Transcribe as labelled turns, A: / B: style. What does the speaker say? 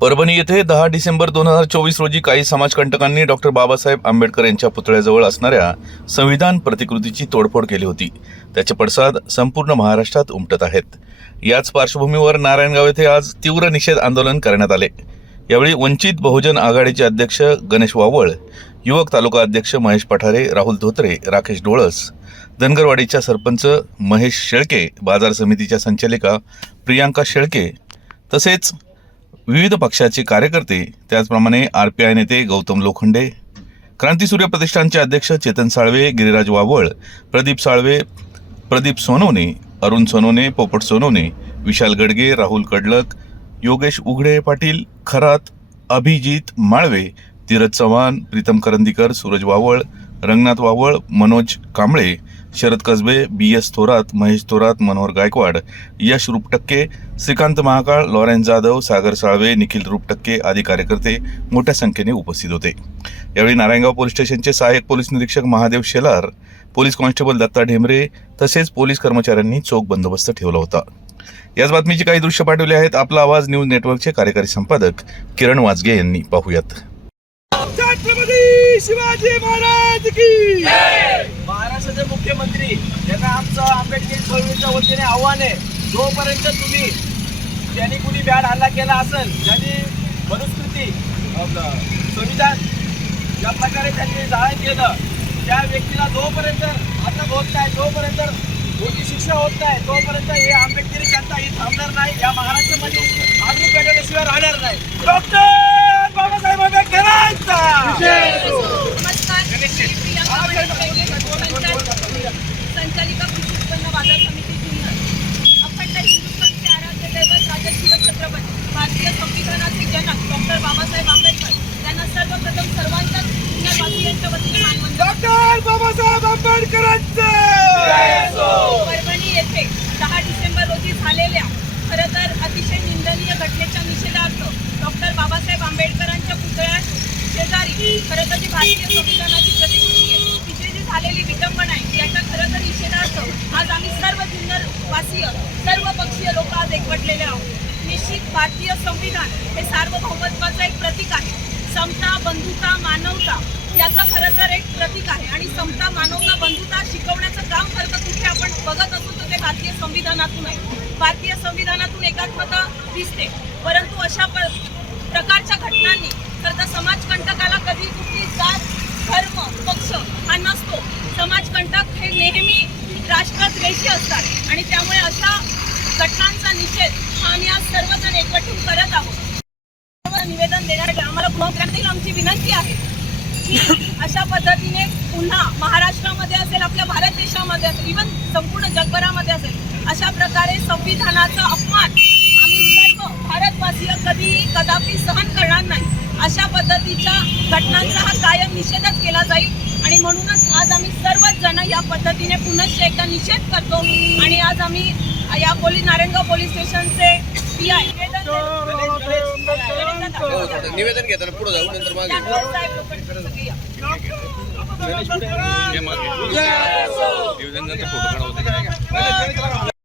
A: परभणी येथे दहा डिसेंबर दोन हजार चोवीस रोजी काही समाजकंटकांनी डॉक्टर बाबासाहेब आंबेडकर यांच्या पुतळ्याजवळ असणाऱ्या संविधान प्रतिकृतीची तोडफोड केली होती. त्याचे पडसाद संपूर्ण महाराष्ट्रात उमटत आहेत. याच पार्श्वभूमीवर नारायणगाव येथे आज तीव्र निषेध आंदोलन करण्यात आले. यावेळी वंचित बहुजन आघाडीचे अध्यक्ष गणेश वावळ युवक तालुका अध्यक्ष महेश पठारे राहुल धोत्रे राकेश डोळस धनगरवाडीच्या सरपंच महेश शेळके बाजार समितीच्या संचालिका प्रियांका शेळके तसेच विविध पक्षाचे कार्यकर्ते त्याचप्रमाणे आर पी आय नेते गौतम लोखंडे क्रांतीसूर्य प्रतिष्ठानचे अध्यक्ष चेतन साळवे गिरिराज वावळ प्रदीप साळवे प्रदीप सोनवणे अरुण सोनवणे पोपट सोनवणे विशाल Gadge Rahul Kadlak Yogesh Ughade Patil Kharat Abhijit Malve Dhiraj Chavan Pritam Karandikar Suraj Vaval Ranganath Vaval Manoj Kamble Sharad Kasbe B S Thorat Mahesh Thorat Manohar Gaikwad Yash Rupatakke Shrikant Mahakal Lawrence Jadhav Sagar Salve Nikhil Rupatakke आदी कार्यकर्ते मोठ्या संख्येने उपस्थित होते. यावेळी Narayangaon police स्टेशनचे सहाय्यक police निरीक्षक महादेव शेलार पोलीस कॉन्स्टेबल दत्ता ढेमरे तसेच पोलीस कर्मचाऱ्यांनी चोख बंदोबस्त ठेवला होता. याच बातमीचे काही दृश्य पाठवले आहेत आपला आवाज न्यूज नेटवर्कचे कार्यकारी संपादक किरण वाजगे यांनी. पाहूयात.
B: छत्रपती शिवाजी महाराज की महाराष्ट्राचे मुख्यमंत्री यांना आमचं आंबेडकर चळवळीच्या वतीने आव्हान आहे जोपर्यंत तुम्ही ज्यांनी कुणी बॅड हल्ला केला असेल ज्यांनी मनुस्मृती संविधान ज्या प्रकारे त्यांनी जाळण केलं त्या व्यक्तीला जोपर्यंत अटक होत नाही जोपर्यंत मोठी शिक्षा होत नाही तोपर्यंत हे आंबेडकरी जनता ही थांबणार नाही या महाराष्ट्र आम्ही पेटवल्याशिवाय राहणार नाही डॉक्टर बाबासाहेब आंबेडकरांचा
C: नमस्कार मी प्रियांका वडील संचाल- संचालिका कृषी उत्पन्न बाजार समिती जुन्नर अखंड हिंदुस्थानचे आराध्य दैवत राजकीय छत्रपती भारतीय संविधानाचे जनक डॉक्टर बाबासाहेब आंबेडकर यांना सर्वप्रथम सर्वांच्या पुण्यवासियांच्या वतीने मानवंदन
B: डॉक्टर बाबासाहेब आंबेडकरांचे!
C: परभणी येथे दहा डिसेंबर रोजी झालेल्या खरं तर अतिशय निंदनीय घटनेच्या निषेधार्थ डॉक्टर बाबासाहेब आंबेडकरांच्या पुतळ्या शेजारी खरं तर जी भारतीय संविधानाची प्रतिकृती आहे तिथे जी झालेली विटंबना आहे याच्या खरं तर निषेधार्थ. आज आम्ही सर्व जिल्हावासीय सर्व पक्षीय लोक आज एकवटलेले आहोत. निश्चित भारतीय संविधान हे सार्वभौमत्वाचं एक प्रतीक आहे. समता बंधुता मानवता याचं खरं तर एक प्रतीक आहे. आणि समता मानवता बंधुता शिकवण्याचं काम करतं कुठे आपण बघत असतो तर ते भारतीय संविधानातून आहे. भारतीय संविधानातून एकात्मता दिसते. परंतु अशा प्र- प्रकारच्या घटनांनी तर तर समाजकंटकाला कधी कुठली जात धर्म पक्ष हा नसतो. समाजकंटक हे नेहमी राष्ट्रद्वेषी असतात. आणि त्यामुळे अशा घटनांचा निषेध हा आम्ही आज सर्वजण एकवटून करत आहोत. निवेदन देण्यासाठी आम्हाला गृहक्रांतील आमची विनंती आहे. की अशा पद्धतीने पुन्हा महाराष्ट्रामध्ये असेल आपल्या भारत देशामध्ये असेल इवन संपूर्ण जगभरामध्ये असेल अशा प्रकारे संविधानाचा अपमान आम्ही सर्व भारतवासीय कधीही कदापि सहन करणार नाही. अशा पद्धतीच्या घटनांचा हा कायम निषेधच केला जाईल आणि म्हणूनच आज आम्ही सर्वच जण या पद्धतीने पुनश्च एकदा निषेध करतो आणि आज आम्ही या पोलीस नारायणगाव पोलीस स्टेशनचे पी आय
D: निवेदन घेताना पुढे जाऊ नंतर मागे
C: साहेब लोकांची सगळी या.
D: निवेदन फोटो काढावं